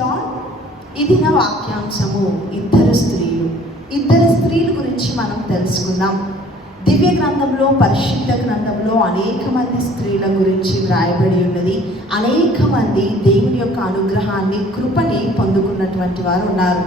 Lord. ఇది నా వాక్యాంశము ఇద్దరు స్త్రీల గురించి మనం తెలుసుకుందాం. దివ్య గ్రంథంలో, పరిశుద్ధ గ్రంథంలో అనేక మంది స్త్రీల గురించి వ్రాయబడి ఉన్నది. అనేక మంది దేవుని యొక్క అనుగ్రహాన్ని, కృపని పొందుకున్నటువంటి వారు ఉన్నారు.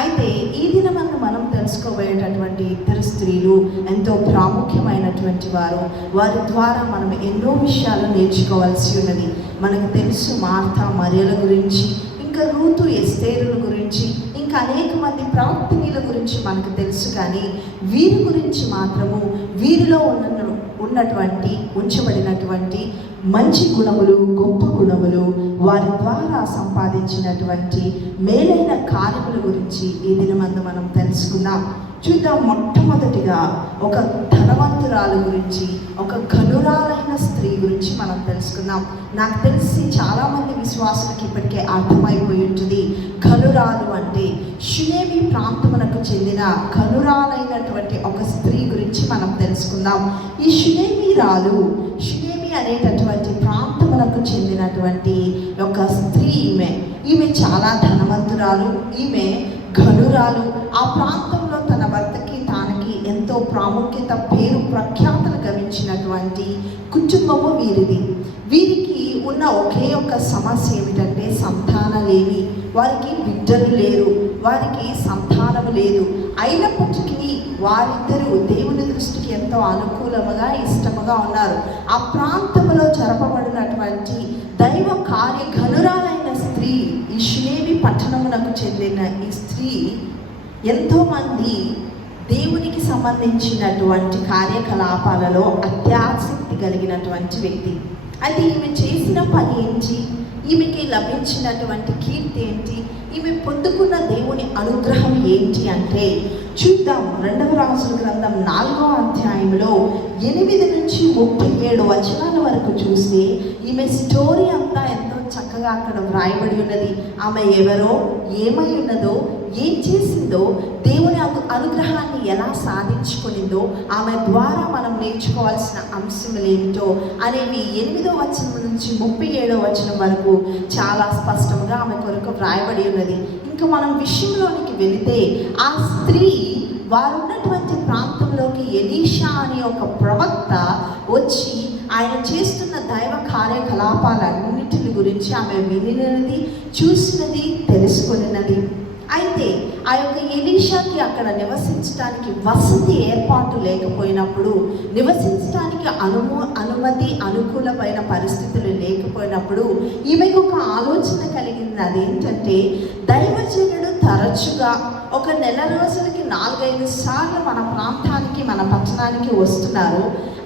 అయితే ఈ దినమందు మనం తెలుసుకోబోయేటటువంటి ఇద్దరు స్త్రీలు ఎంతో ప్రాముఖ్యమైనటువంటి వారు. వారి ద్వారా మనం ఎన్నో విషయాలు నేర్చుకోవాల్సి ఉన్నది. మనకు తెలుసు మార్తా మరియల గురించి, ఇంకా రూతు ఎస్తేరుల గురించి, ఇంకా అనేక మంది ప్రవక్తనీల గురించి మనకు తెలుసు. కానీ వీరి గురించి మాత్రము, వీరిలో ఉన్నటువంటి ఉంచబడినటువంటి మంచి గుణములు, గొప్ప గుణములు, వారి ద్వారా సంపాదించినటువంటి మేలైన కార్యముల గురించి ఈ దినమందు మనం తెలుసుకుందాం. చూద్దాం. మొట్టమొదటిగా ఒక ధనవంతురాలు గురించి, ఒక ఘనురాలైన స్త్రీ గురించి మనం తెలుసుకుందాం. నాకు తెలిసి చాలామంది విశ్వాసులకు ఇప్పటికే అర్థమైపోయి ఉంటుంది. ఘనురాలు అంటే షునేమి ప్రాంతమునకు చెందిన ఘనురాలైనటువంటి ఒక స్త్రీ గురించి మనం తెలుసుకుందాం. ఈ షునేమి అనేటటువంటి ప్రాంతమునకు చెందినటువంటి ఒక స్త్రీ. ఈమె చాలా ధనవంతురాలు, ఈమె ఘనురాలు. ఆ ప్రాంతంలో తన భర్తకి తానకి ఎంతో ప్రాముఖ్యత, పేరు ప్రఖ్యాతలు గవించినటువంటి కుటుంబము వీరిది. వీరికి ఉన్న ఒకే ఒక సమస్య ఏమిటంటే సంతానలేమి. వారికి బిడ్డలు లేరు, వారికి సంతానము లేదు. అయినప్పటికీ వారిద్దరూ దేవుని దృష్టికి ఎంతో అనుకూలముగా, ఇష్టముగా ఉన్నారు. ఆ ప్రాంతంలో జరపబడినటువంటి దైవ కార్య ఘనురాలైన స్త్రీ, ఈ షునేమి పట్టణమునకు చెందిన ఈ స్త్రీ ఎంతోమంది దేవునికి సంబంధించినటువంటి కార్యకలాపాలలో అత్యాసక్తి కలిగినటువంటి వ్యక్తి. అయితే ఈమె చేసిన పని ఏంటి? ఈమెకి లభించినటువంటి కీర్తి ఏంటి? ఈమె పొందుకున్న దేవుని అనుగ్రహం ఏంటి అంటే చూద్దాం. 2వ రాజుల గ్రంథం 4వ అధ్యాయంలో 8 నుంచి 37 వచనాల వరకు చూస్తే ఈమె స్టోరీ అంతా ఎంతో చక్కగా అక్కడ వ్రాయబడి ఉన్నది. ఆమె ఎవరో, ఏమై ఉన్నదో, ఏం చేసిందో, దేవుని అనుగ్రహాన్ని ఎలా సాధించుకునిందో, ఆమె ద్వారా మనం నేర్చుకోవాల్సిన అంశములు ఏంటో అనేవి 8వ వచనం నుంచి 37వ వచనం వరకు చాలా స్పష్టంగా ఆమె కొరకు వ్రాయబడి ఉన్నది. ఇంకా మనం విషయంలోనికి వెళితే, ఆ స్త్రీ వారు ఉన్నటువంటి ప్రాంతంలోకి ఎలీషా అనే ఒక ప్రవక్త వచ్చి ఆయన చేస్తున్న దైవ కార్యకలాపాలన్నింటిని గురించి ఆమె వినినది, చూసినది, తెలుసుకున్నది. అయితే ఆ యొక్క ఎలీషాకి అక్కడ నివసించడానికి వసతి ఏర్పాటు లేకపోయినప్పుడు, నివసించడానికి అనుమతి అనుకూలమైన పరిస్థితులు లేకపోయినప్పుడు ఈమెకు ఒక ఆలోచన కలిగింది. అదేంటంటే, దైవజనుడు తరచుగా ఒక నెల రోజులకి 4-5 సార్లు మన ప్రాంతానికి, మన పట్టణానికి వస్తున్నారు.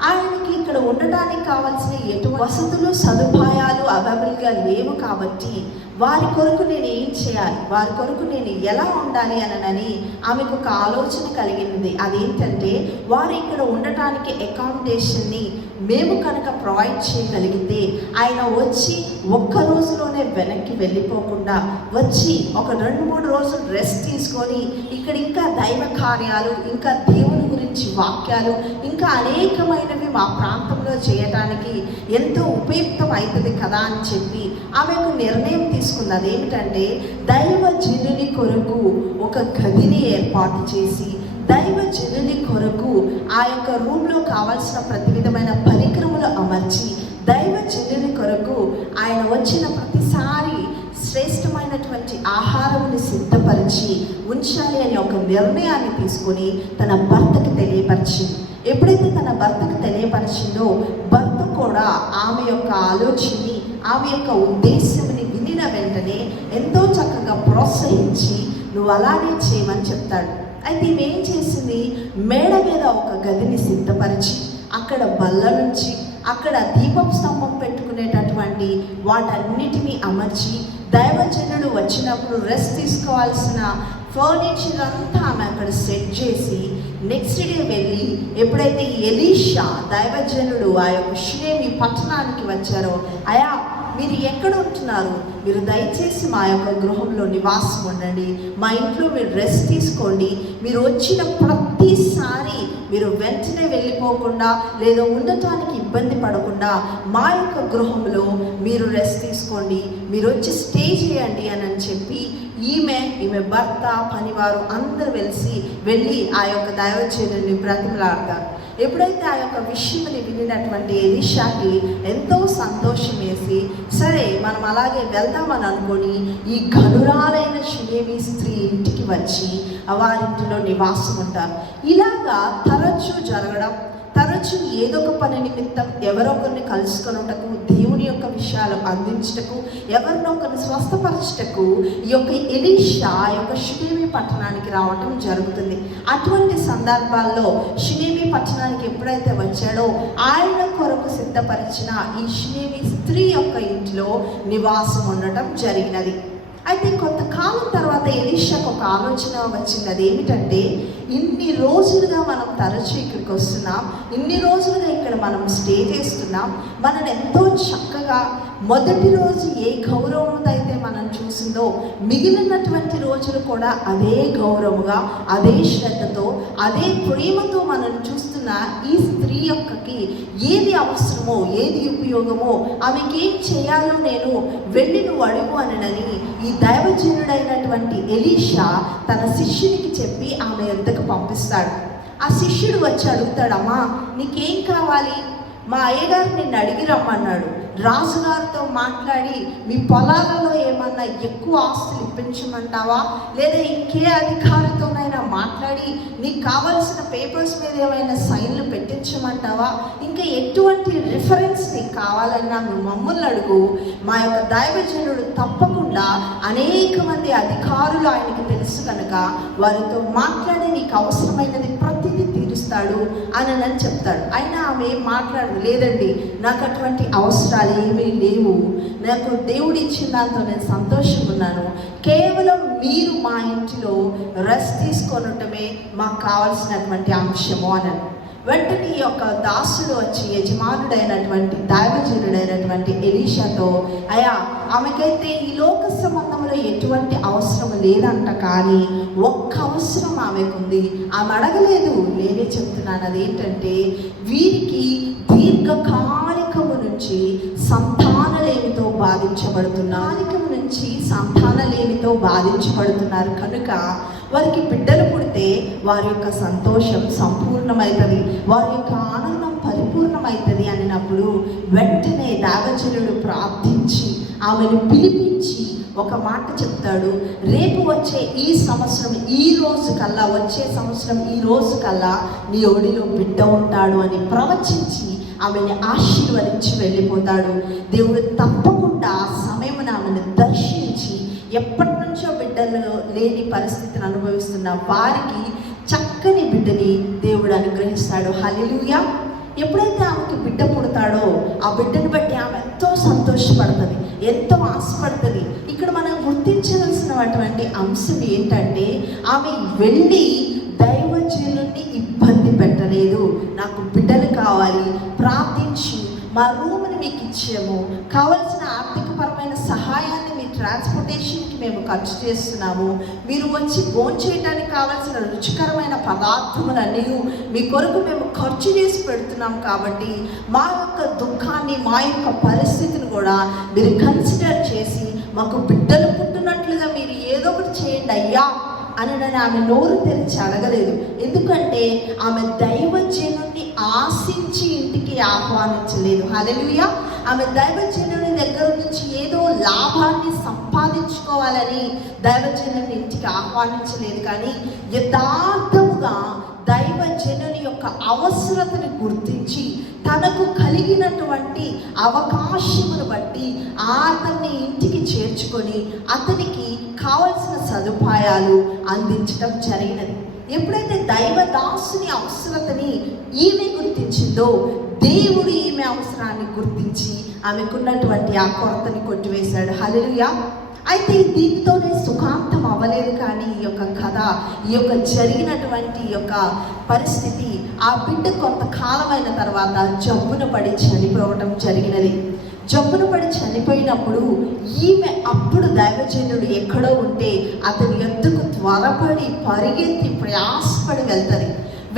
ఆయనకి ఇక్కడ ఉండటానికి కావాల్సిన ఎటువంటి వసతులు, సదుపాయాలు అవైలబుల్గా లేవు. కాబట్టి వారి కొరకు నేను ఏం చేయాలి, వారి కొరకు నేను ఎలా ఉండాలి అనని ఆమెకు ఒక ఆలోచన కలిగినది. అదేంటంటే, వారు ఇక్కడ ఉండటానికి అకామిడేషన్ని మేము కనుక ప్రొవైడ్ చేయగలిగితే, ఆయన వచ్చి ఒక్క రోజులోనే వెనక్కి వెళ్ళిపోకుండా వచ్చి ఒక 2-3 రోజులు రెస్ట్ తీసుకొని ఇక్కడ ఇంకా దైవ కార్యాలు, ఇంకా దేవుని గురించి వాక్యాలు, ఇంకా అనేకమైనవి మా ప్రాంతంలో చేయటానికి ఎంతో ఉపయుక్తం అవుతుంది కదా అని చెప్పి ఆమె ఒక నిర్ణయం తీసుకున్నది. అదేమిటంటే, దైవజనుని కొరకు ఒక గదిని ఏర్పాటు చేసి, దైవజనుని కొరకు ఆ యొక్క రూమ్లో కావాల్సిన ప్రతి విధమైన పరికరములు అమర్చి, దైవజనుని కొరకు ఆయన వచ్చిన ప్రతిసారి శ్రేష్టమైనటువంటి ఆహారముని సిద్ధపరిచి ఉంచాలి అని ఒక నిర్ణయాన్ని తీసుకొని తన భర్తకి తెలియపరిచింది. ఎప్పుడైతే తన భర్తకు తెలియపరిచిందో, భర్త కూడా ఆమె యొక్క ఆలోచనని, ఆమె యొక్క ఉద్దేశంని వినిన వెంటనే ఎంతో చక్కగా ప్రోత్సహించి నువ్వు అలానే చేయమని చెప్తాడు. అయితే ఈమె ఏం చేసింది, మేడ మీద ఒక గదిని సిద్ధపరిచి, అక్కడ బల్ల నుంచి, అక్కడ దీపం స్తంభం పెట్టుకునేటటువంటి వాటన్నిటినీ అమర్చి, దైవజనుడు వచ్చినప్పుడు రెస్ట్ తీసుకోవాల్సిన ఫర్నిచర్ అంతా ఆమె అక్కడ సెట్ చేసి, నెక్స్ట్ డే వెళ్ళి ఎప్పుడైతే ఎలీషా దైవజనుడు ఆ యొక్క షునేమి పట్టణానికి వచ్చారో, అయా మీరు ఎక్కడ ఉంటున్నారు, మీరు దయచేసి మా యొక్క గృహంలో నివాసం ఉండండి, మా ఇంట్లో మీరు రెస్ట్ తీసుకోండి, మీరు వచ్చిన ప్రతిసారి మీరు వెంటనే వెళ్ళిపోకుండా లేదా ఉండటానికి ఇబ్బంది పడకుండా మా యొక్క గృహంలో మీరు రెస్ట్ తీసుకోండి, మీరు వచ్చి స్టే చేయండి అని చెప్పి ఈమె భర్త పనివారు అందరూ వెళ్ళి ఆ యొక్క దైవజనుడిని బ్రతిమలాడతారు. ఎప్పుడైతే ఆ యొక్క విషయాన్ని వినినటువంటి ఎలీషాకి ఎంతో సంతోషం వేసి, సరే మనం అలాగే వెళ్దామని అనుకొని ఈ ఘనురాలైన షునేమి స్త్రీ ఇంటికి వచ్చి వారింటిలో నివాసం ఉంటారు. ఇలాగా తరచూ ఏదో ఒక పని నిమిత్తం ఎవరొకరిని కలుసుకొనుటకు, దేవుని యొక్క విషయాలు అందించుటకు, ఎవరినొకరిని స్వస్థపరచుటకు ఈ యొక్క ఎలీషా యొక్క షునేమి పట్టణానికి రావటం జరుగుతుంది. అటువంటి సందర్భాల్లో షునేమి పట్టణానికి ఎప్పుడైతే వచ్చాడో ఆయన కొరకు సిద్ధపరిచిన ఈ షునేమి స్త్రీ యొక్క ఇంటిలో నివాసం ఉండటం జరిగినది. అయితే కొంతకాలం తర్వాత ఎలీషాకు ఒక ఆలోచన వచ్చింది. అది ఏమిటంటే, ఇన్ని రోజులుగా మనం తరచూ ఇక్కడికి వస్తున్నాం, ఇన్ని రోజులుగా ఇక్కడ మనం స్టే చేస్తున్నాం, మనల్ని ఎంతో చక్కగా మొదటి రోజు ఏ గౌరవంతో అయితే మనం చూసిందో మిగిలినటువంటి రోజులు కూడా అదే గౌరవంగా, అదే శ్రద్ధతో, అదే ప్రేమతో మనం చూస్తున్న ఈ స్త్రీ యొక్కకి ఏది అవసరమో, ఏది ఉపయోగమో, ఆమెకి ఏం చేయాలో నేను వెళ్ళి నువ్వు అడుగు అనని ఈ దైవజనుడైనటువంటి ఎలీషా తన శిష్యునికి చెప్పి ఆమె వద్దకు పంపిస్తాడు. ఆ శిష్యుడు వచ్చి అడుగుతాడు, అమ్మా నీకేం కావాలి? మా అయ్యగారు నిన్ను అడిగి రమ్మన్నాడు. రాజుగారితో మాట్లాడి మీ పొలాలలో ఏమన్నా ఎక్కువ ఆస్తులు ఇప్పించమంటావా, లేదా ఇంకే అధికారితోనైనా మాట్లాడి నీకు కావలసిన పేపర్స్ మీద ఏమైనా సైన్లు పెట్టించమంటావా, ఇంకా ఎటువంటి రిఫరెన్స్ నీకు కావాలన్నా నువ్వు మమ్మల్ని అడుగు, మా యొక్క దైవజనుడు తప్పకుండా అనేక మంది అధికారులు ఆయనకి తెలుసు కనుక వారితో మాట్లాడి నీకు అవసరమైనది ప్రతిదీ తీరుస్తాడు అని చెప్తాడు. అయినా ఆమె ఏం మాట్లాడదు, లేదండి నాకు అటువంటి అవసరాలు ఏమీ లేవు, నాకు దేవుడు ఇచ్చిన దాంతో నేను సంతోషంగా ఉన్నాను, కేవలం మీరు మా ఇంటిలో రెస్ట్ తీసుకొనటమే మాకు కావాల్సినటువంటి అంశము అని. వెంటనే ఈ యొక్క దాసుడు వచ్చి యజమానుడైనటువంటి దైవజనుడైనటువంటి ఎలీషాతో, అయ్యా ఆమెకైతే ఈ లోక సంబంధంలో ఎటువంటి అవసరం లేదంట, కానీ ఒక్క అవసరం ఆమెకుంది. ఆమె అడగలేదు, నేనే చెప్తున్నాను. అదేంటంటే, వీరికి దీర్ఘకాలికము నుంచి సంతానలేమితో బాధించబడుతున్నారు కనుక వారికి బిడ్డలు పుడితే వారి యొక్క సంతోషం సంపూర్ణమవుతుంది, వారి యొక్క ఆనందం పరిపూర్ణమవుతుంది అన్నప్పుడు వెంటనే దైవజనుడు ప్రార్థించి ఆమెను పిలిపించి ఒక మాట చెప్తాడు. రేపు వచ్చే ఈ సంవత్సరం వచ్చే సంవత్సరం ఈ రోజు కల్లా నీ ఒడిలో బిడ్డ ఉంటాడు అని ప్రవచించి ఆమెని ఆశీర్వదించి వెళ్ళిపోతాడు. దేవుడు తప్పకుండా ఆ సమయమున ఆమెను దర్శించి ఎప్పటి నుంచో బిడ్డలు లేని పరిస్థితిని అనుభవిస్తున్న వారికి చక్కని బిడ్డని దేవుడు అనుగ్రహిస్తాడు. హల్లెలూయా. ఎప్పుడైతే ఆమెకి బిడ్డ పుడతాడో ఆ బిడ్డను బట్టి ఆమె ఎంతో సంతోషపడుతుంది, ఎంతో ఆశపడుతుంది. ఇక్కడ మనం గుర్తించవలసినటువంటి అంశం ఏంటంటే, ఆమె వెళ్ళి దైవజనుని ఇబ్బంది పెట్టలేదు. నాకు బిడ్డలు కావాలి, ప్రార్థించి మా రూమ్ని మీకు ఇచ్చాము, కావలసిన ఆర్థికపరమైన సహాయాన్ని మీ ట్రాన్స్పోర్టేషన్కి మేము ఖర్చు చేస్తున్నాము, మీరు వచ్చి భోంచేయడానికి కావాల్సిన రుచికరమైన పదార్థములన్నీ మీ కొరకు మేము ఖర్చు చేసి పెడుతున్నాం, కాబట్టి మా యొక్క దుఃఖాన్ని, మా యొక్క పరిస్థితిని కూడా మీరు కన్సిడర్ చేసి మాకు బిడ్డలు పుట్టినట్లుగా మీరు ఏదో ఒకటి చేయండి అయ్యా అని ఆమె నోరు తెరిచి అడగలేదు. ఎందుకంటే ఆమె దైవజనుని ఆశించి ఇంటికి ఆహ్వానించలేదు. హల్లెలూయా. ఆమె దైవజనుని దగ్గర నుంచి ఏదో లాభాన్ని సంపాదించుకోవాలని దైవజనుని ఇంటికి ఆహ్వానించలేదు, కానీ యథార్థముగా దైవజనుని యొక్క అవసరతను గుర్తించి తనకు కలిగినటువంటి అవకాశమును బట్టి అతన్ని ఇంటికి చేర్చుకొని అతనికి కావలసిన సదుపాయాలు అందించడం జరిగినది. ఎప్పుడైతే దైవదాసుని అవసరతని ఈమె గుర్తించిందో, దేవుడు ఈమె అవసరాన్ని గుర్తించి ఆమెకున్నటువంటి ఆ కొరతని కొట్టివేశాడు. హల్లెలూయా. అయితే దీంతోనే సుఖాంతం అవ్వలేదు. కానీ ఈ యొక్క కథ, ఈ యొక్క జరిగినటువంటి ఈ యొక్క పరిస్థితి, ఆ బిడ్డ కొంతకాలమైన తర్వాత జబ్బున పడి చనిపోవడం జరిగినది. జబ్బున పడి చనిపోయినప్పుడు ఈమె అప్పుడు దైవజనుడు ఎక్కడో ఉంటే అతని యొద్దకు త్వరపడి పరిగెత్తి ప్రయాసపడి వెళ్తుంది.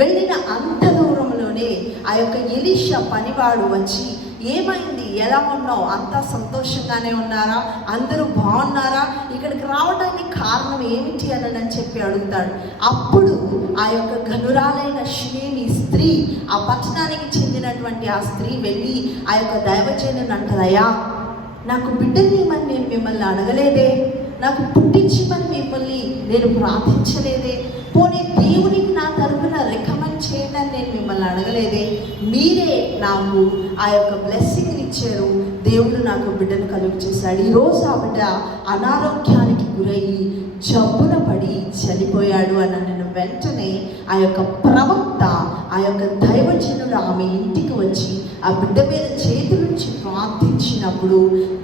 వెళ్ళిన అంత దూరంలోనే ఆ యొక్క ఎలీషా పనివాడు వచ్చి, ఏమైంది, ఎలా ఉన్నావు, అంతా సంతోషంగానే ఉన్నారా, అందరూ బాగున్నారా, ఇక్కడికి రావడానికి కారణం ఏమిటి అని చెప్పి అడుగుతాడు. అప్పుడు ఆ యొక్క ఘనురాలైన షునేమి స్త్రీ, ఆ పట్టణానికి చెందినటువంటి ఆ స్త్రీ వెళ్ళి ఆ యొక్క దైవజనుని అంటదయ్యా, నాకు బిడ్డనివ్వమని నేను మిమ్మల్ని అడగలేదే, నాకు పుట్టించమని మిమ్మల్ని నేను ప్రార్థించలేదే, పోనీ దేవునికి నా తరపున రికమెండ్ చేయండి అని నేను మిమ్మల్ని అడగలేదే, మీరే నాకు ఆ యొక్క బ్లెస్సింగ్ ఇచ్చారు, దేవుడు నాకు బిడ్డను కలుగు చేశాడు. ఈరోజు ఆ బిడ్డ అనారోగ్యానికి గురయ్యి జబ్బున పడి చనిపోయాడు అని నేను వెంటనే ఆ యొక్క ప్రవక్త, ఆ యొక్క దైవజనుడు ఆమె ఇంటికి వచ్చి ఆ బిడ్డ మీద చేతి నుంచి ప్రార్థించినప్పుడు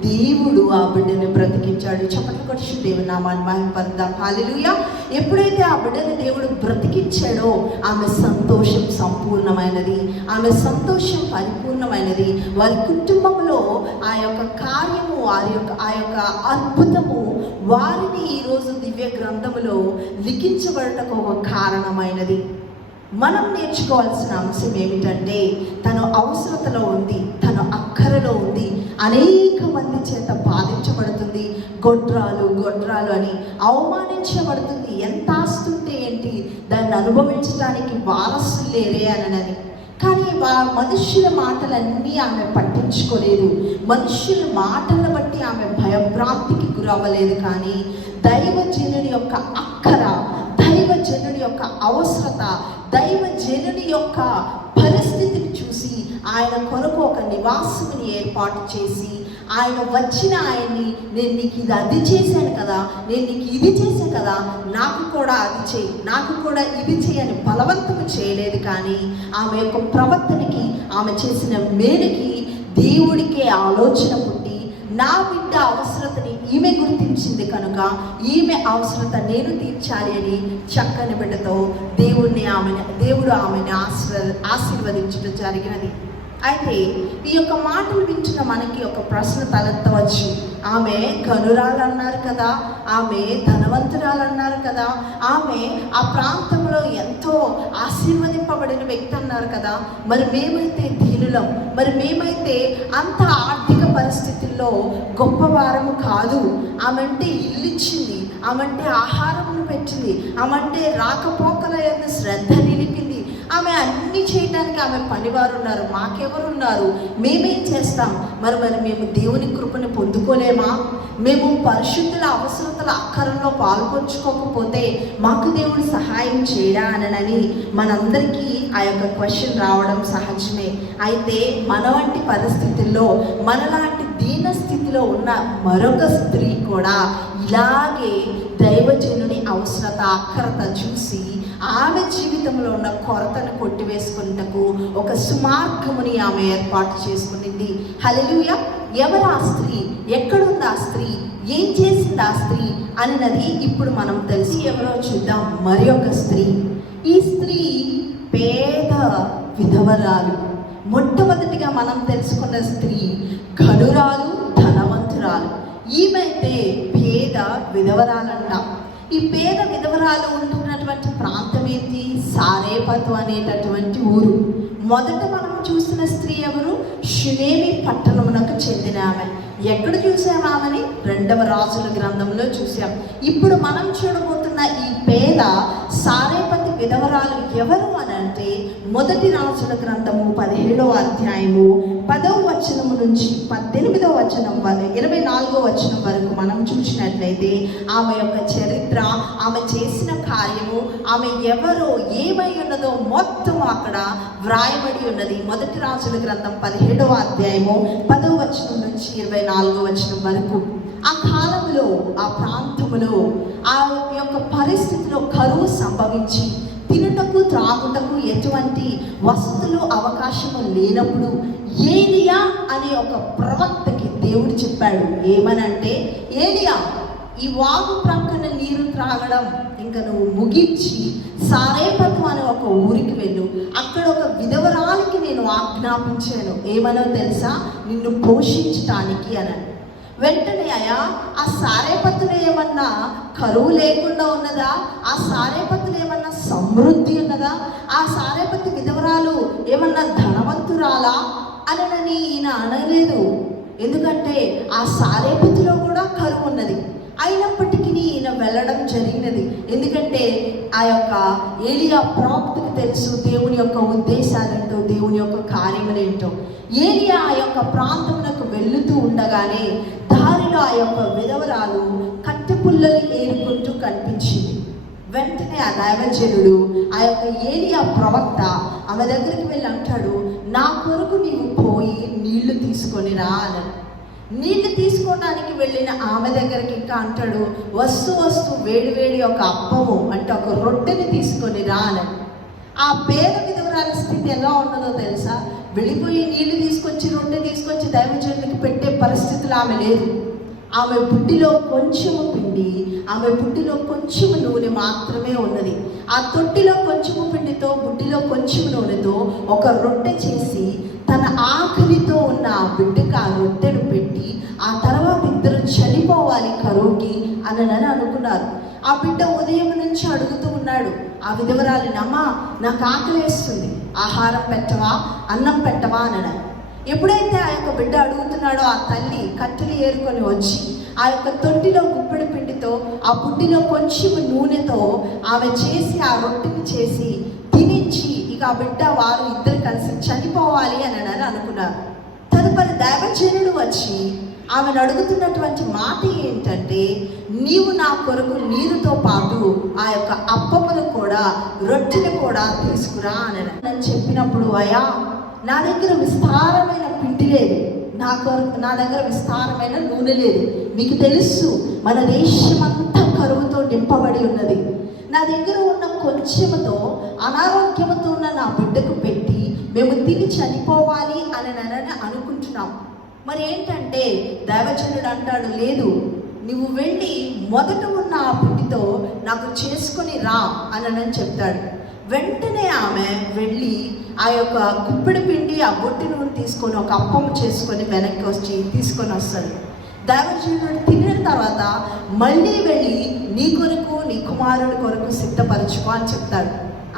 దేవుడు ఆ బిడ్డని బ్రతికించాడు. చప్పట్లు కొట్టి దేవుని నామాన్ని మహిమపరుద్దాం. హల్లెలూయా. ఎప్పుడైతే ఆ బిడ్డని దేవుడు బ్రతికించాడో ఆమె సంతోషం సంపూర్ణమైనది, ఆమె సంతోషం పరిపూర్ణమైనది. వారి కుటుంబంలో ఆ యొక్క కార్యము, ఆ యొక్క అద్భుతము వారిని ఈరోజు దివ్య గ్రంథములో లిఖించబడటకు ఒక కారణమైనది. మనం నేర్చుకోవాల్సిన అంశం ఏమిటంటే, తను అవసరతలో ఉంది, తను అక్కరలో ఉంది, అనేక మంది చేత బాధించబడుతుంది, గొడ్రాలు అని అవమానించబడుతుంది. ఎంత ఆస్తుంటే ఏంటి, దాన్ని అనుభవించడానికి వారసులు లేరే అని. కానీ మనుష్యుల మాటలన్నీ ఆమె పట్టించుకోలేదు, మనుష్యుల మాటలను బట్టి ఆమె భయభ్రాంతికి గురవ్వలేదు. కానీ దైవజనుడి యొక్క అక్కర, దైవజనుడి యొక్క అవసరత, దైవజనుడి యొక్క పరిస్థితిని చూసి ఆయన కొరకు ఒక నివాసముని ఏర్పాటు చేసి, ఆయన వచ్చిన ఆయన్ని, నేను నీకు ఇది అది చేశాను కదా, నేను నీకు ఇది చేశాను కదా, నాకు కూడా అది చేయి, నాకు కూడా ఇది చేయని బలవంతం చేయలేదు. కానీ ఆమె యొక్క ప్రవర్తనకి, ఆమె చేసిన మేలుకి దేవుడికే ఆలోచన పుట్టి, నా బిడ్డ అవసరతని ఈమె గుర్తించింది కనుక ఈమె అవసరత నేను తీర్చాలి అని చక్కని బిడ్డతో దేవుడు ఆమెని ఆశీర్వదించడం జరిగినది. అయితే ఈ యొక్క మాటలు వింటున్న మనకి ఒక ప్రశ్న తలెత్తవచ్చు. ఆమె ఘనురాలు అన్నారు కదా, ఆమె ధనవంతురాలు అన్నారు కదా, ఆమె ఆ ప్రాంతంలో ఎంతో ఆశీర్వదింపబడిన వ్యక్తి అన్నారు కదా, మరి మేమైతే దీనులం, మరి మేమైతే అంత ఆర్థిక పరిస్థితుల్లో గొప్పవారము కాదు. ఆమెంటే ఇల్లు ఇచ్చింది, ఆమెంటే ఆహారమును పెట్టింది, ఆమెంటే రాకపోకల యొక్క శ్రద్ధ నిలిపింది, ఆమె అన్ని చేయడానికి ఆమె పనివారు ఉన్నారు, మాకెవరున్నారు, మేమేం చేస్తాం, మరి మేము దేవుని కృపను పొందుకోలేమా, మేము పరిశుద్ధుల అవసరతల అక్కరంలో పాల్గొంచుకోకపోతే మాకు దేవుడు సహాయం చేయడా అని మనందరికీ ఆ యొక్క క్వశ్చన్ రావడం సహజమే. అయితే మన వంటి పరిస్థితుల్లో, మనలాంటి దీన స్థితిలో ఉన్న మరొక స్త్రీ కూడా ఇలాగే దైవజనుని అవసరత, అక్కరత చూసి ఆమె జీవితంలో ఉన్న కొరతను కొట్టివేసుకున్నకు ఒక సుమార్గముని ఆమె ఏర్పాటు చేసుకునింది. హల్లెలూయా. ఎవరు ఆ స్త్రీ, ఎక్కడుంది ఆ స్త్రీ, ఏం చేసింది ఆ స్త్రీ అన్నది ఇప్పుడు మనం తెలిసి ఎవరో చూద్దాం. మరి ఒక స్త్రీ, ఈ స్త్రీ పేద విధవరాలు. మొట్టమొదటిగా మనం తెలుసుకున్న స్త్రీ ఘనురాలు, ధనవంతురాలు. ఈమెతే పేద విధవరాలంట. ఈ పేద విధవరాలు ఉంటున్నటువంటి ప్రాంతం ఏంటి, సారేపతు అనేటటువంటి ఊరు. మొదట మనం చూసిన స్త్రీ ఎవరు, షునేమి పట్టణమునకు చెందిన ఆమె. ఎక్కడ చూసాం ఆమెని, 2వ రాజుల గ్రంథంలో చూసాం. ఇప్పుడు మనం చూడబోతున్న ఈ పేద సారేపతి విధవరాలు ఎవరు అని అంటే, 1 రాజుల గ్రంథము 17వ అధ్యాయము 10వ వచనము నుంచి 18వ వచనం 24వ వచనం వరకు మనం చూసినట్లయితే ఆమె యొక్క చరిత్ర, ఆమె చేసిన కార్యము, ఆమె ఎవరో ఏమై ఉన్నదో మొత్తం అక్కడ వ్రాయబడి ఉన్నది. 1 రాజుల గ్రంథం 17వ అధ్యాయము 10వ వచనం నుంచి 24వ వచనం వరకు. ఆ కాలంలో, ఆ ప్రాంతములో, ఆ యొక్క పరిస్థితిలో కరువు సంభవించి తినుటకు త్రాగుటకు ఎటువంటి వసతులు అవకాశము లేనప్పుడు ఏలియా అనే ఒక ప్రవక్తకి దేవుడు చెప్పాడు. ఏమనంటే, ఏలియా, ఈ వాగు ప్రక్కన నీరు త్రాగడం ఇంకా నువ్వు ముగించి సారేపతు అనే ఒక ఊరికి వెళ్ళు, అక్కడ ఒక విధవరాలికి నేను ఆజ్ఞాపించాను. ఏమనో తెలుసా, నిన్ను పోషించటానికి అని. వెంటనే అయ్యా ఆ సారేపత్తులు ఏమన్నా కరువు లేకుండా ఉన్నదా? ఆ సారేపత్తులు ఏమన్నా సమృద్ధి ఉన్నదా? ఆ సారేపత్తి విధవరాలు ఏమన్నా ధనవంతురాలా అని ఈయన అనలేదు. ఎందుకంటే ఆ సారేపత్తిలో కూడా కరువు ఉన్నది. అయినప్పటికీ ఈయన వెళ్ళడం జరిగినది. ఎందుకంటే ఆ యొక్క ఏలియా ప్రాప్తికి తెలుసు దేవుని యొక్క ఉద్దేశాలేంటో, దేవుని యొక్క కార్యములేంటో. ఏలియా ఆ యొక్క ప్రాంతమునకు వెళుతూ ఉండగానే దారిలో ఆ యొక్క విధవరాలు కట్టె పుల్లలు ఏరుకుంటూ కనిపించింది. వెంటనే ఆ దైవజనుడు, ఆ యొక్క ఏలియా ప్రవక్త ఆమె దగ్గరికి వెళ్ళి అంటాడు, నా కొరకు నీవు పోయి నీళ్లు తీసుకొని రా అని. నీళ్లు తీసుకోవడానికి వెళ్ళిన ఆమె దగ్గరికి ఇంకా అంటాడు, వస్తూ వేడి ఒక అప్పము అంటే ఒక రొట్టెని తీసుకొని రా అని. ఆ పేద విధవరాల స్థితి ఎలా ఉన్నదో తెలుసా? వెళ్ళిపోయి నీళ్లు తీసుకొచ్చి రొట్టె తీసుకొచ్చి దైవజనుడికి పెట్టే పరిస్థితులు ఆమె లేదు. ఆమె బుడ్డిలో కొంచెము పిండి, ఆమె బుడ్డిలో కొంచెము నూనె మాత్రమే ఉన్నది. ఆ తొట్టిలో కొంచెము పిండితో, బుడ్డిలో కొంచెము నూనెతో ఒక రొట్టె చేసి తన ఆకలితో ఉన్న ఆ బిడ్డకు ఆ రొట్టెను పెట్టి, ఆ తర్వాత ఇద్దరు చనిపోవాలి కరువుకి అని అనుకున్నారు. ఆ బిడ్డ ఉదయం నుంచి అడుగుతూ ఉన్నాడు ఆ విధవరాలిని, అమ్మా నాకు ఆకలేస్తుంది, ఆహారం పెట్టవా, అన్నం పెట్టవా అని. ఎప్పుడైతే ఆ యొక్క బిడ్డ అడుగుతున్నాడో ఆ తల్లి కట్టెలు ఏరుకొని వచ్చి ఆ యొక్క తొట్టిలో గుప్పెడు పిండితో, ఆ బుడ్డిలో కొంచెం నూనెతో ఆమె చేసి ఆ రొట్టెని చేసి తినించి, ఇక ఆ బిడ్డ వారు ఇద్దరు కలిసి చనిపోవాలి అని అనుకున్నారు. తదుపరి దైవజనుడు వచ్చి ఆమెను అడుగుతున్నటువంటి మాట ఏంటంటే, నీవు నా కొరకు నీరుతో పాటు ఆ యొక్క అప్పమును కూడా రొట్టెను కూడా తీసుకురా అని చెప్పినప్పుడు, అయ్యా నా దగ్గర విస్తారమైన పిండి లేదు, నా దగ్గర విస్తారమైన నూనె లేదు. మీకు తెలుసు మన దేశమంతా కరువుతో నింపబడి ఉన్నది. నా దగ్గర ఉన్న కొంచెముతో అనారోగ్యంతో ఉన్న నా బిడ్డకు పెట్టి మేము తిని చనిపోవాలి అని అనుకుంటున్నాం. మరి ఏంటంటే దైవజనుడు అంటాడు, లేదు, నువ్వు వెళ్ళి మొదట ఉన్న ఆ పిండితో నాకు చేసుకొని రా అని చెప్తాడు. వెంటనే ఆమె వెళ్ళి ఆ యొక్క గుప్పెడి పిండి, ఆ బొట్టి నూనె తీసుకొని ఒక అప్పం చేసుకొని వెనక్కి వచ్చి తీసుకొని వస్తాడు. దైవజనుడు తినిన తర్వాత మళ్ళీ వెళ్ళి నీ కొరకు నీ కుమారుడి కొరకు సిద్ధపరచుకో అని చెప్తాడు.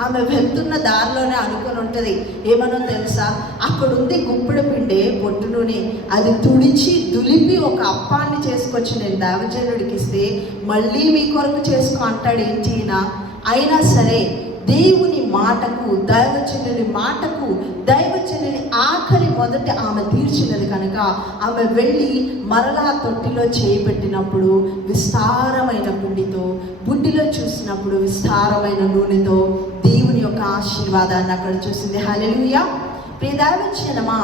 ఆమె వెళ్తున్న దారిలోనే అనుకొని ఉంటుంది, ఏమనో తెలుసా, అక్కడ ఉంది గుప్పెడి పిండి, బొట్టు నూనె, అది తుడిచి దులిపి ఒక అప్పాన్ని చేసుకొచ్చి నేను దైవజనుడికి ఇస్తే మళ్ళీ మీ కొరకు చేసుకో అంటాడు. ఏంటి అయినా సరే దేవుని మాటకు, దైవజనుని మాటకు, దైవజనుని ఆఖరి మొదట ఆమె తీర్చినది కనుక ఆమె వెళ్ళి మరలా తొట్టిలో చేయబెట్టినప్పుడు విస్తారమైన పిండితో, బుడ్డిలో చూసినప్పుడు విస్తారమైన నూనెతో దేవుని యొక్క ఆశీర్వాదాన్ని అక్కడ చూసింది. హల్లెలూయా. ప్రియ దైవజనమా,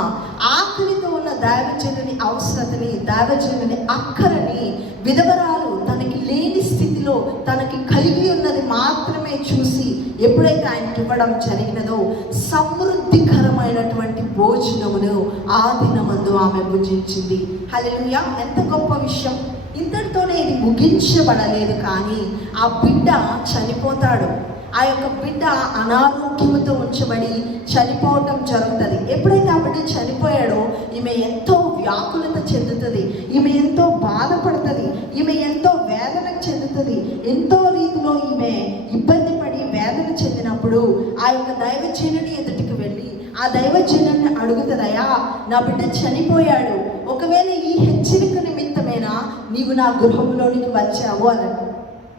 ఆకలితో ఉన్న దైవజనుని అవసరతని, దైవజనుని అక్కరని విధవరాలు తనకి లేని స్థితిలో తనకి కలిగి ఉన్నది మాత్రమే చూసి ఎప్పుడైతే ఆయనకి ఇవ్వడం జరిగినదో సమృద్ధికరమైనటువంటి భోజనమును ఆ దినమందు ఆమె భుజించింది. హల్లెలూయా. ఎంత గొప్ప విషయం! ఇంతటితోనే ఇది ముగించబడలేదు, కానీ ఆ బిడ్డ చనిపోతాడు. ఆ యొక్క బిడ్డ అనారోగ్యంతో ఉంచబడి చనిపోవటం జరుగుతుంది. ఎప్పుడైతే ఆ బిడ్డ చనిపోయాడో ఈమె ఎంతో వ్యాకులత చెందుతుంది, ఈమె ఎంతో బాధపడుతుంది, ఈమె ఎంతో వేదన చెందుతుంది. ఎంతో రీతిలో ఈమె ఇబ్బంది పడి వేదన చెందినప్పుడు ఆ యొక్క దైవజనుని ఎదుటికి వెళ్ళి ఆ దైవజనుని అడుగుతుందయ్యా, నా బిడ్డ చనిపోయాడు, ఒకవేళ ఈ హెచ్చరిక నిమిత్తమేనా నీవు నా గృహంలోనికి వచ్చావు అని.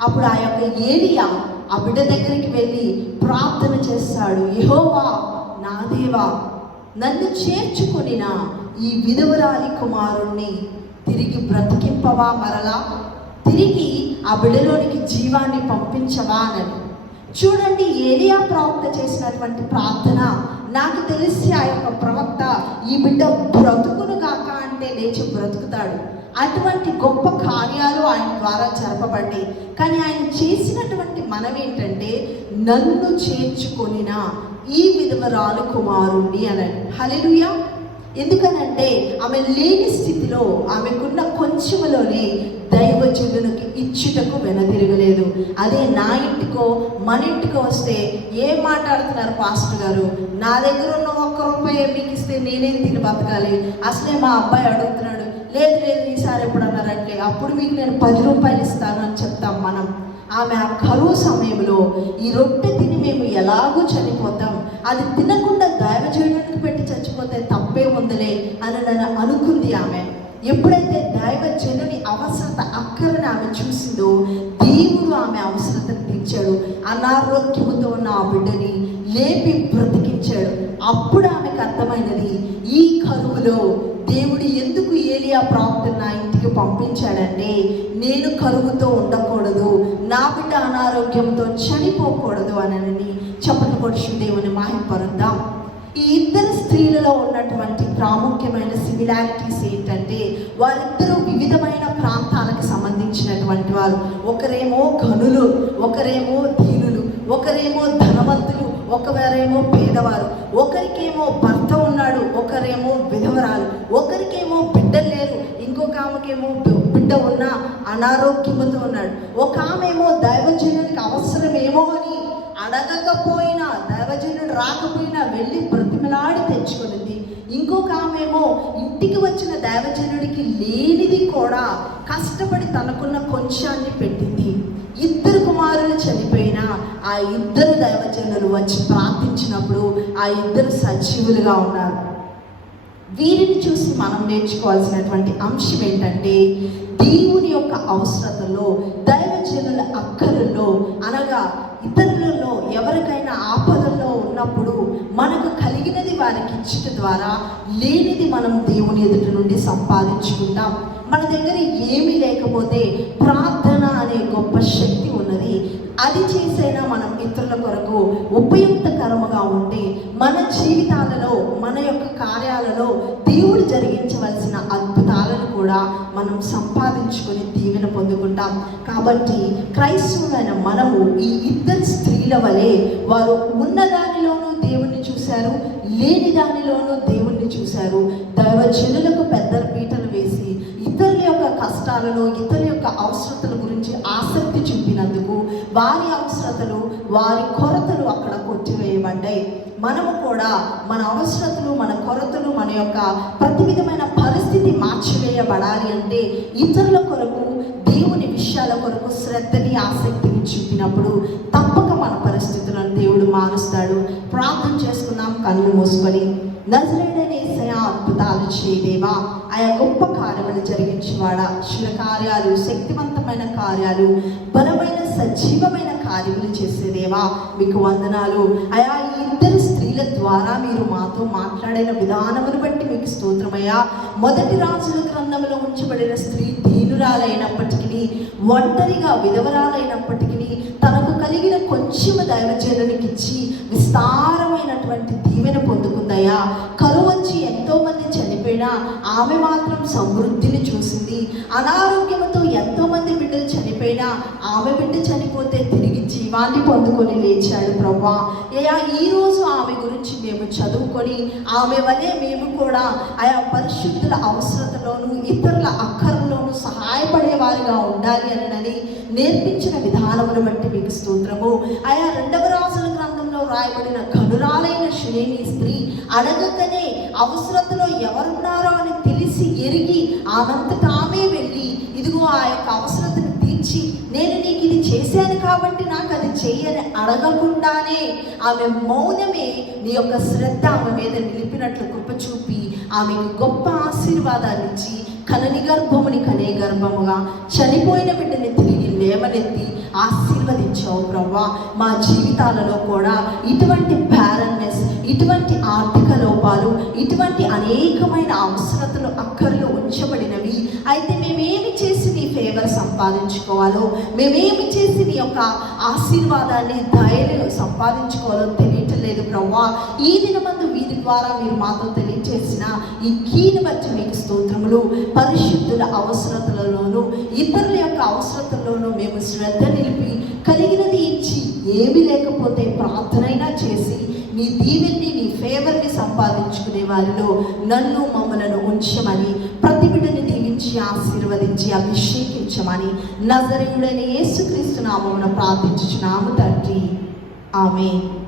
అప్పుడు ఆ యొక్క ఏలియా ఆ బిడ్డ దగ్గరికి వెళ్ళి ప్రార్థన చేస్తాడు, యెహోవా నా దేవా, నన్ను చేర్చుకొనిన ఈ విధవరాలి కుమారుణ్ణి తిరిగి బ్రతికింపవా, మరలా తిరిగి ఆ బిడ్డలోనికి జీవాన్ని పంపించవా అని. చూడండి, ఏలియా ప్రవక్త చేసినటువంటి ప్రార్థన. నాకు తెలిసి ఆ యొక్క ప్రవక్త ఈ బిడ్డ బ్రతుకును గాక అంటే లేచి బ్రతుకుతాడు. అటువంటి గొప్ప కార్యాలు ఆయన ద్వారా జరపబడ్డాయి. కానీ ఆయన చేసినటువంటి మనమేంటంటే, నన్ను చేర్చుకొనిన ఈ విధవరాలు కుమారుణ్ణి అన్నాడు. హల్లెలూయా. ఎందుకనంటే ఆమె లేని స్థితిలో, ఆమెకున్న కొంచెములోనే దైవజనునికి ఇచ్చుటకు వెనదిరగలేదు. అదే నా ఇంటికో మన ఇంటికో వస్తే ఏం మాట్లాడుతున్నారు పాస్టర్ గారు, నా దగ్గర ఉన్న 1 రూపాయి మీకు ఇస్తే నేనేం తిని బతకాలి, అసలే మా అబ్బాయి అడుగుతున్నాడు, లేదు లేదు ఈసారి ఎప్పుడు అన్నారంటే అప్పుడు మీకు నేను 10 రూపాయలు ఇస్తాను అని చెప్తాం మనం. ఆమె ఆ కరువు సమయంలో ఈ రొట్టె తిని మేము ఎలాగూ చనిపోతాం, అది తినకుండా దైవజనుడికి పెట్టి చచ్చిపోతే తప్పే ఉందిలే అని నన్ను అనుకుంది ఆమె. ఎప్పుడైతే దైవజనుని అవసరత అక్కరని ఆమె చూసిందో దేవుడు ఆమె అవసరతను తీర్చాడు. అనారోగ్యముతో ఉన్న ఆ బిడ్డని లేపి బ్రతికించాడు. అప్పుడు ఆమెకు అర్థమైనది, ఈ కరువులో దేవుడు ఎందుకు ఏలియా ప్రాప్తిని నా ఇంటికి పంపించాడంటే నేను కరువుతో ఉండకూడదు, నా బిడ్డ అనారోగ్యంతో చనిపోకూడదు అని చప్పట్లు కొట్టి దేవుని మహిమపరుద్దాం. ఈ ఇద్దరు స్త్రీలలో ఉన్నటువంటి ప్రాముఖ్యమైన సిమిలారిటీస్ ఏంటంటే వారిద్దరూ వివిధమైన ప్రాంతాలకు సంబంధించినటువంటి వారు. ఒకరేమో ఘనులు, ఒకరేమో దీనులు, ఒకరేమో ధనవంతులు, ఒకరేమో పేదవారు, ఒకరికేమో భర్త ఉన్నాడు, ఒకరేమో విధవరాలు, ఒకరికేమో బిడ్డలు లేరు, ఇంకొక ఆమెకేమో బిడ్డ ఉన్న అనారోగ్యముతో ఉన్నాడు, ఒక ఆమెమో దైవజనునికి అవసరమేమో అని అడగకపోయినా దైవజనుడు రాకపోయినా వెళ్ళి బ్రతిమలాడి తెచ్చుకున్నది, ఇంకొక ఆమెమో ఇంటికి వచ్చిన దైవజనుడికి లేనిది కూడా కష్టపడి తనకున్న కొంచాన్ని పెట్టింది. 2 కుమారులు చనిపోయినా ఆ 2 దైవజనులు వచ్చి ప్రార్థించినప్పుడు ఆ 2 సజీవులుగా ఉన్నారు. వీరిని చూసి మనం నేర్చుకోవాల్సినటువంటి అంశం ఏంటంటే దేవుని యొక్క అవసరతలో, దైవజనుల అక్కరలో, అనగా ఇతరులలో ఎవరికైనా ఆపదల్లో ఉన్నప్పుడు మనకు కలిగినది వారికి ఇచ్చట ద్వారా లేనిది మనం దేవుని ఎదుటి నుండి సంపాదించుకుంటాం. మన దగ్గర ఏమీ లేకపోతే ప్రార్థన అనే గొప్ప శక్తి ఉన్నది. అది చేసైనా మనం ఇతరుల కొరకు ఉపయుక్తకరముగా ఉంటే మన జీవితాలలో, మన యొక్క కార్యాలలో దేవుడు జరిగించవలసిన అద్భుతాలను కూడా మనం సంపాదించుకొని దీవెన పొందుకుంటాం. కాబట్టి క్రైస్తవులైన మనము ఈ 2 స్త్రీల వలె వారు ఉన్న దానిలోనూ దేవుణ్ణి చూశారు, లేని దానిలోనూ దేవుణ్ణి చూశారు. దైవజనులకు పెద్ద పీటలు వేసి ఇతరుల యొక్క కష్టాలను, ఇతరుల యొక్క అవసరతల గురించి ఆసక్తి చూపినందుకు వారి అవసరతలు, వారి కొరతలు అక్కడ కొట్టివేయబడ్డాయి. మనము కూడా మన అవసరతలు, మన కొరతలు, మన యొక్క ప్రతి విధమైన పరిస్థితి మార్చివేయబడాలి అంటే ఇతరుల కొరకు, దేవుని విషయాల కొరకు శ్రద్ధని, ఆసక్తిని చూపినప్పుడు తప్పక మన పరిస్థితులను దేవుడు మారుస్తాడు. ప్రార్థన చేసుకున్నాం కళ్ళు మూసుకొని. నజరేయుడైన యేసయ్య అద్భుతాలు చేయదేవా, ఆయా గొప్ప కార్యములు జరిగించేవాడా, శుభకార్యాలు, శక్తివంతమైన కార్యాలు, బలమైన సజీవమైన కార్యములు చేసేదేవా మీకు వందనాలు. ఆయా ఈ 2 స్త్రీల ద్వారా మీరు మాతో మాట్లాడిన విధానమును బట్టి మీకు స్తోత్రమయ్యా. మొదటి రాజుల గ్రంథంలో ఉంచబడిన స్త్రీ దీనురాలైనప్పటికీ, ఒంటరిగా విధవరాలైనప్పటికీ తనకు కలిగిన కొంచెము దైవజనునికి ఇచ్చి విస్తారమైనటువంటి దీవెన పొందుకుందయ్యా. కరువు వచ్చి ఎంతో మంది చనిపోయినా ఆమె మాత్రం సమృద్ధిని చూసింది. అనారోగ్యంతో ఎంతో మంది బిడ్డలు చనిపోయినా ఆమె బిడ్డ చనిపోతే తిరిగి జీవాన్ని పొందుకొని లేచాడు ప్రభువా. ఈ రోజు ఆమె గురించి మేము చదువుకొని ఆమె వలె మేము కూడా ఆయా పరిశుద్ధుల అవసరతలోను, ఇతరుల అక్కరలోను సహాయపడే వారిగా ఉండాలి అని నేర్పించిన విధానమును బట్టి మీకు స్తోత్రము. ఆయా 2వ రాజుల గ్రంథంలో రాయబడిన ఘనురాలైన శునేమి స్త్రీ అడగకనే అవసరతలో ఎవరున్నారో అని తెలిసి ఎరిగి ఆనంతటా ఆమె వెళ్ళి ఇదిగో ఆ యొక్క అవసరతను తీర్చి, నేను నీకు ఇది చేశాను కాబట్టి నాకు అది చెయ్యని అడగకుండానే ఆమె మౌనమే నీ యొక్క శ్రద్ధ ఆమె మీద నిలిపినట్లు కృప చూపి ఆమెకు గొప్ప ఆశీర్వాదాన్ని ఇచ్చి కనని గర్భముని కనే గర్భముగా చనిపోయిన బిడ్డని తిరిగి లేవనెత్తి ఆశీర్వదించావు ప్రభువా. మా జీవితాలలో కూడా ఇటువంటి బ్యారన్నెస్, ఇటువంటి ఆర్థిక లోపాలు, ఇటువంటి అనేకమైన అవసరతలు, అక్కర్లు ఉంచబడినవి. అయితే మేమేమి చేసి నీ ఫేవర్ సంపాదించుకోవాలో, మేమేమి చేసి నీ యొక్క ఆశీర్వాదాన్ని, దయను సంపాదించుకోవాలో తెలియట్లేదు ప్రభువా. ఈ దినమందు వీరి ద్వారా మీరు మాతో తెలియజేసిన ఈ కీని బట్టి మీకు స్తోత్రములు. పరిశుద్ధుల అవసరతలలోనూ, ఇతరుల యొక్క అవసరతల్లోనూ మేము శ్రద్ధ నిలిపి కలిగినది ఇచ్చి, ఏమీ లేకపోతే ప్రార్థనైనా చేసి నీ దీవెన్ని, నీ ఫేవర్ని సంపాదించుకునే వారిలో నన్ను, మమ్మలను ఉంచమని ప్రతి బిడ్డని దీవించి దీవించి ఆశీర్వదించి అభిషేకించమని నజరేయుడైన యేసుక్రీస్తు నామమున ప్రార్థించుచున్నాము తండ్రి. ఆమేన్.